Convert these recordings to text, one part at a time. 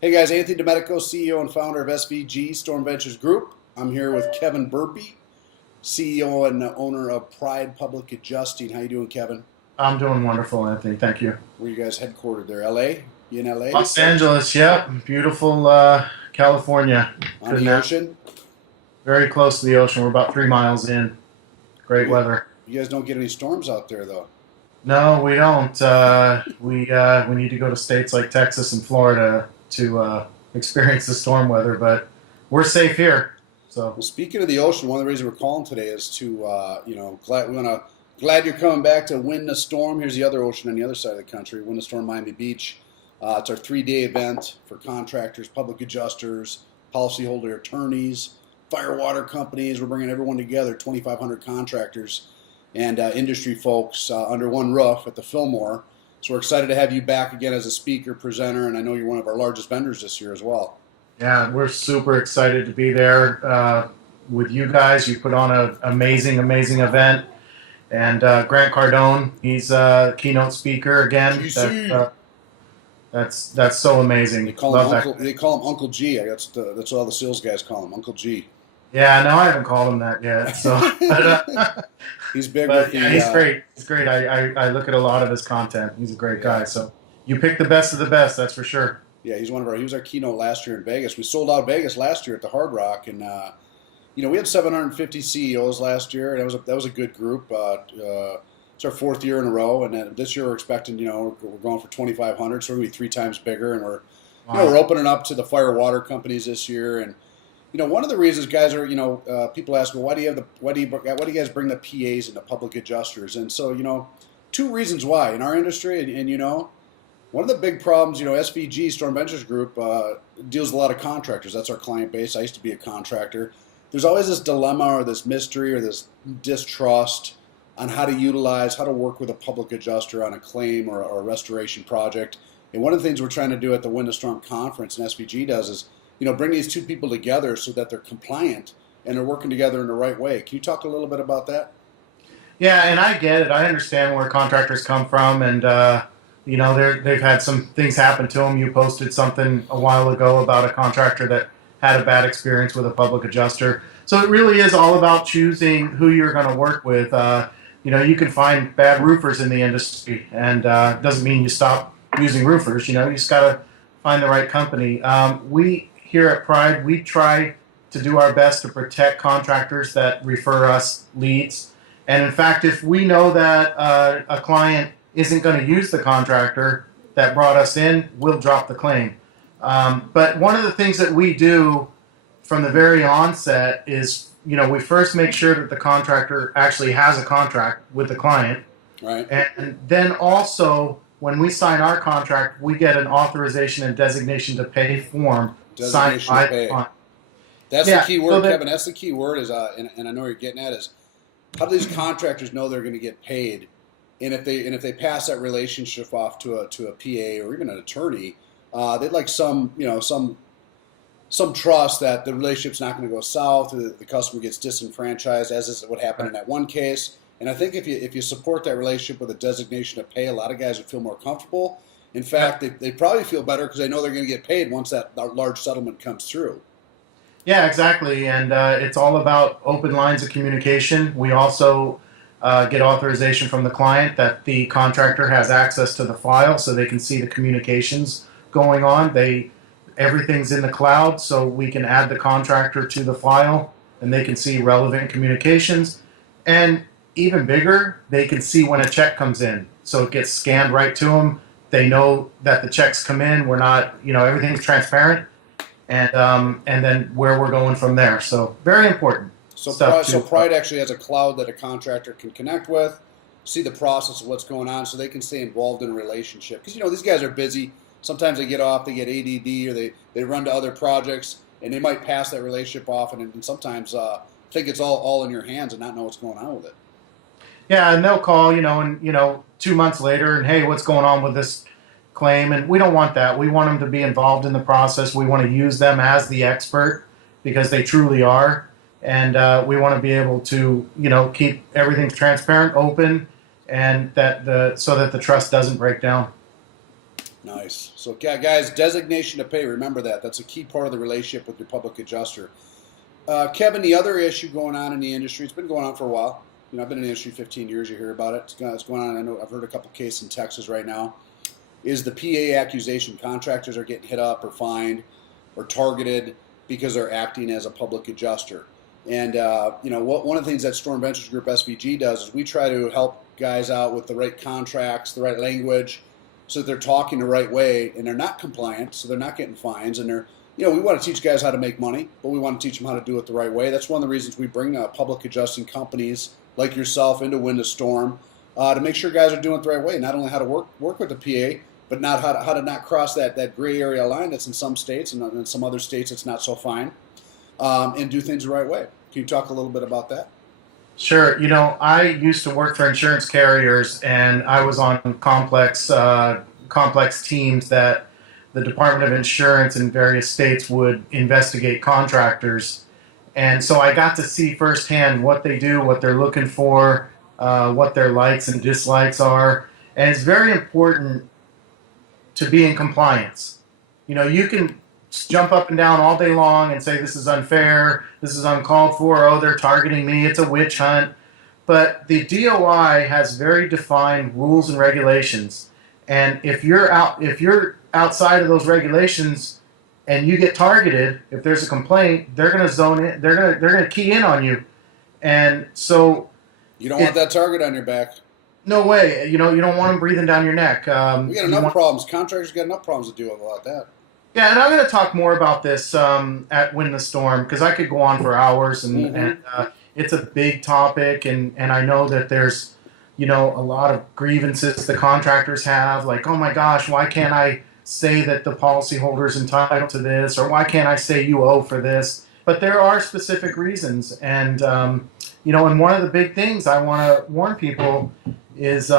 Hey guys, Anthony Domenico, CEO and founder of SVG Storm Ventures Group. I'm here with Kevin Burpee, CEO and owner of Pride Public Adjusting. How you doing, Kevin? I'm doing wonderful, Anthony. Thank you. Where you guys headquartered there? LA? You in LA? Los Angeles, yep. Beautiful California. On Couldn't the have, ocean? very close to the ocean. We're about 3 miles in. Great You, weather. you guys don't get any storms out there though. No, we don't. We need to go to states like Texas and Florida to experience the storm weather, but we're safe here. So Well, speaking of the ocean, one of the reasons we're calling today is to, glad you're coming back to Win the Storm. Here's the other ocean on the other side of the country, Win the Storm Miami Beach. It's our 3-day event for contractors, public adjusters, policyholder attorneys, fire water companies. We're bringing everyone together, 2,500 contractors and industry folks under one roof at the Fillmore. So we're excited to have you back again as a speaker, presenter, and I know you're one of our largest vendors this year as well. yeah, we're super excited to be there with you guys. You put on an amazing, amazing event. And Grant Cardone, he's a keynote speaker again. GC. That's so amazing. They call him Love Uncle. that. They call him Uncle G. That's all the sales guys call him, Uncle G. Yeah, no, I haven't called him that yet. So, He's big with but the. yeah, he's great. He's great. I look at a lot of his content. He's a great Yeah, guy. So you pick the best of the best. That's for sure. yeah. He's one of our. He was our keynote last year in Vegas. We sold out Vegas last year at the Hard Rock, and we had 750 CEOs last year, and that was a good group. It's our fourth year in a row, and then this year we're expecting. We're going for 2,500, so we're gonna be 3 times bigger, and we're Wow. opening up to the fire water companies this year, and one of the reasons guys are, people ask, well, why do you guys bring the PAs and the public adjusters? And so, two reasons why in our industry, and one of the big problems, SVG Storm Ventures Group deals with a lot of contractors. That's our client base. I used to be a contractor. There's always this dilemma or this mystery or this distrust on how to work with a public adjuster on a claim or a restoration project. And one of the things we're trying to do at the Wind Storm Conference and SVG does is, bring these two people together so that they're compliant and they're working together in the right way. Can you talk a little bit about that? Yeah, and I get it. I understand where contractors come from, and they've had some things happen to them. You posted something a while ago about a contractor that had a bad experience with a public adjuster. So it really is all about choosing who you're going to work with. You can find bad roofers in the industry, and doesn't mean you stop using roofers. You just got to find the right company. We here at Pride, we try to do our best to protect contractors that refer us leads. And in fact, if we know that a client isn't going to use the contractor that brought us in, we'll drop the claim. But one of the things that we do from the very onset is, we first make sure that the contractor actually has a contract with the client. Right. And then also, when we sign our contract, we get an authorization and designation to pay form signed Designation to by the pay. client. That's the Yeah, key so word, that, Kevin. That's the key word and I know what you're getting at is how do these contractors know they're going to get paid, and if they pass that relationship off to a PA or even an attorney, they'd like some trust that the relationship's not going to go south, or the customer gets disenfranchised, as is what happened in that one case. And I think if you support that relationship with a designation of pay, a lot of guys would feel more comfortable. In fact, they probably feel better because they know they're going to get paid once that large settlement comes through. yeah, exactly. And it's all about open lines of communication. We also get authorization from the client that the contractor has access to the file so they can see the communications going on. Everything's in the cloud, so we can add the contractor to the file and they can see relevant communications. And even bigger, they can see when a check comes in. So it gets scanned right to them. They know that the checks come in. We're not, everything's transparent, and then where we're going from there. So very important So stuff Pride actually has a cloud that a contractor can connect with, see the process of what's going on, so they can stay involved in a relationship. Because these guys are busy. Sometimes they get off, they get ADD, or they run to other projects, and they might pass that relationship off, and sometimes think it's all in your hands and not know what's going on with it. Yeah, and they'll call, and 2 months later, and hey, what's going on with this claim? And we don't want that. We want them to be involved in the process. We want to use them as the expert because they truly are, and we want to be able to, keep everything transparent, open, and so that the trust doesn't break down. Nice. So, yeah, guys, designation to pay. Remember that. That's a key part of the relationship with your public adjuster. Kevin, the other issue going on in the industry, it's been going on for a while. I've been in the industry 15 years. You hear about it. It's going on. I know I've heard a couple cases in Texas right now. Is the PA accusation. Contractors are getting hit up or fined or targeted because they're acting as a public adjuster. And one of the things that Storm Ventures Group SVG does is we try to help guys out with the right contracts, the right language, so that they're talking the right way and they're not compliant, so they're not getting fines. And we want to teach guys how to make money, but we want to teach them how to do it the right way. That's one of the reasons we bring public adjusting companies like yourself into Wind to Storm to make sure guys are doing it the right way. Not only how to work with the PA, but not how to not cross that gray area line that's in some states, and in some other states it's not so fine, and do things the right way. Can you talk a little bit about that? Sure. I used to work for insurance carriers, and I was on complex teams that the Department of Insurance in various states would investigate contractors. And so I got to see firsthand what they do, what they're looking for, what their likes and dislikes are. And it's very important to be in compliance. You can jump up and down all day long and say this is unfair, this is uncalled for, oh, they're targeting me, it's a witch hunt. But the DOI has very defined rules and regulations. And if you're outside of those regulations and you get targeted, if there's a complaint, they're going to zone in, they're going to key in on you. And so you don't want that target on your back. No way. You don't want them breathing down your neck. We got enough problems. Contractors got enough problems to deal with about that. Yeah, and I'm going to talk more about this at Win the Storm, because I could go on for hours, and it's a big topic, and I know that there's a lot of grievances the contractors have, like, oh my gosh, why can't I say that the policyholder is entitled to this, or why can't I say you owe for this? But there are specific reasons, and and one of the big things I want to warn people is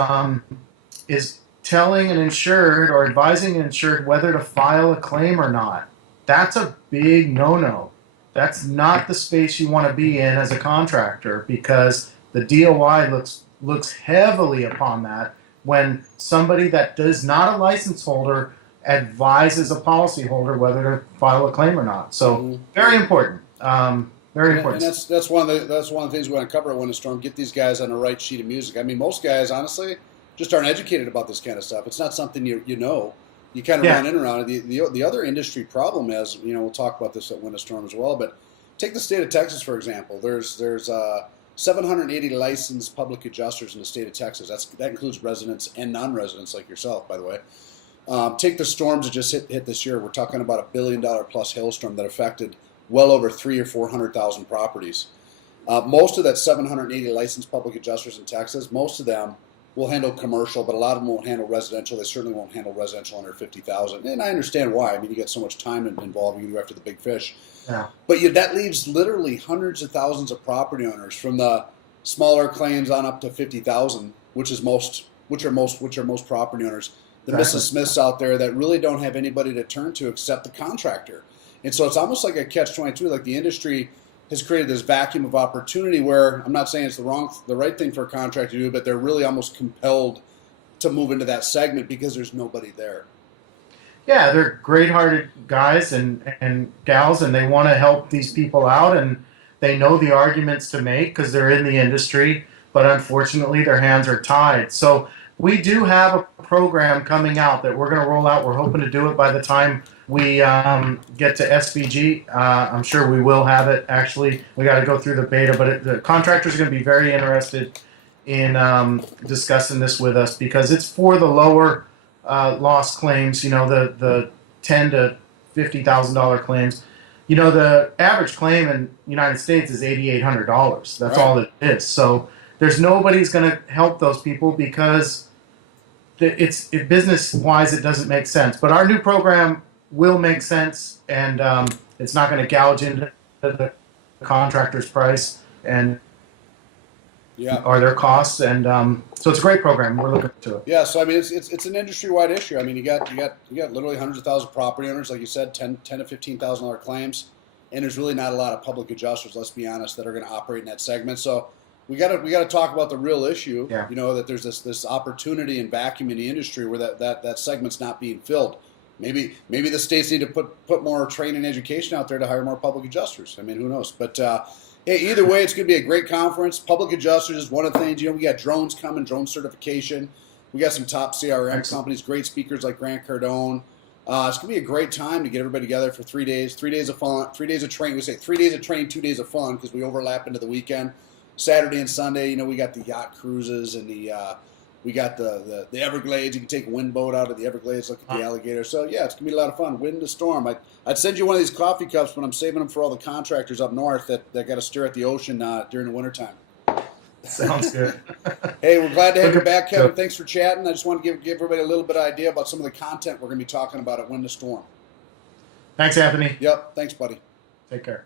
telling an insured or advising an insured whether to file a claim or not. That's a big no-no. That's not the space you want to be in as a contractor, because the DOI looks heavily upon that when somebody that is not a license holder advises a policyholder whether to file a claim or not. So very important. Very important. And that's one of the things we want to cover at Wind to Storm. Get these guys on the right sheet of music. I mean, most guys, honestly, just aren't educated about this kind of stuff. It's not something you know. You kind of run in around it. The other industry problem is, we'll talk about this at Wind to Storm as well, but take the state of Texas, for example. There's 780 licensed public adjusters in the state of Texas. That includes residents and non-residents like yourself, by the way. Take the storms that just hit this year. We're talking about $1 billion plus hailstorm that affected well over 300,000 or 400,000 properties. Most of that 780 licensed public adjusters in Texas, most of them will handle commercial, but a lot of them won't handle residential. They certainly won't handle residential under 50,000. And I understand why. I mean, you get so much time involved. You go after the big fish. Yeah. But that leaves literally hundreds of thousands of property owners, from the smaller claims on up to 50,000, which are most property owners. The Mrs. Smiths out there that really don't have anybody to turn to except the contractor. And so it's almost like a catch-22. Like, the industry has created this vacuum of opportunity where, I'm not saying it's the right thing for a contractor to do, but they're really almost compelled to move into that segment because there's nobody there. Yeah, they're great-hearted guys and gals, and they want to help these people out, and they know the arguments to make because they're in the industry, but unfortunately their hands are tied. So we do have a program coming out that we're going to roll out. We're hoping to do it by the time we get to SVG. I'm sure we will have it. Actually, we got to go through the beta, but the contractors are going to be very interested in discussing this with us, because it's for the lower loss claims. The $10,000 to $50,000 claims. The average claim in the United States is $8,800. That's all it is. So there's nobody's going to help those people, because business-wise it doesn't make sense. But our new program will make sense, and it's not going to gouge into the contractor's price and or their costs, and so it's a great program. We're looking to it. Yeah, so I mean, it's an industry-wide issue. I mean, you got literally hundreds of thousands of property owners, like you said, $10,000 to $15,000 claims, and there's really not a lot of public adjusters, let's be honest, that are going to operate in that segment. So we gotta talk about the real issue. Yeah. You know, that there's this opportunity in vacuum in the industry where that segment's not being filled. Maybe the states need to put more training and education out there to hire more public adjusters. I mean, who knows? But hey, either way, it's going to be a great conference. Public adjusters is one of the things. You know, we got drones coming, drone certification. We got some top CRM Excellent. companies, great speakers like Grant Cardone. It's going to be a great time to get everybody together for 3 days. 3 days of fun, 3 days of training. We say 3 days of training, 2 days of fun because we overlap into the weekend. Saturday and Sunday, you know, we got the yacht cruises and we got the Everglades. You can take a wind boat out of the Everglades, look at the alligator. So yeah, it's gonna be a lot of fun. Wind to storm. I'd send you one of these coffee cups, but I'm saving them for all the contractors up north that got to stare at the ocean during the wintertime. Sounds good. Hey, we're glad to have you back, Kevin. Thanks for chatting. I just want to give everybody a little bit of idea about some of the content we're going to be talking about at Wind to Storm. Thanks, Anthony. Yep. Thanks, buddy. Take care.